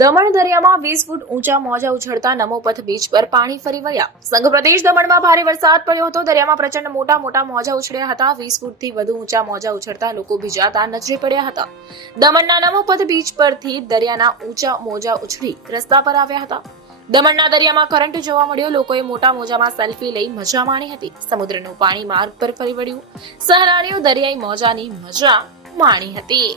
દમણ દરિયામાં 20 ફૂટ ઊંચા મોજા ઉછળતા નમોપથ બીચ પર પાણી ફરી વળ્યા. સંઘ પ્રદેશ દમણમાં ભારે વરસાદ પડ્યો હતો. દરિયામાં પ્રચંડ મોટા મોજા ઉછળ્યા હતા. 20 ફૂટથી વધુ ઊંચા મોજા ઉછળતા લોકો ભીંજાતા નજરે પડ્યા હતા. દમણના નમોપથ બીચ પરથી દરિયાના ઊંચા મોજા ઉછળી રસ્તા પર આવ્યા હતા. દમણના દરિયામાં કરંટ જોવા મળ્યો. લોકોએ મોટા મોજામાં સેલ્ફી લઈ મજા માણી હતી. સમુદ્રનું પાણી માર્ગ પર ફરી વળ્યું. સહેલાણીઓ દરિયાઈ મોજાની મજા માણી હતી.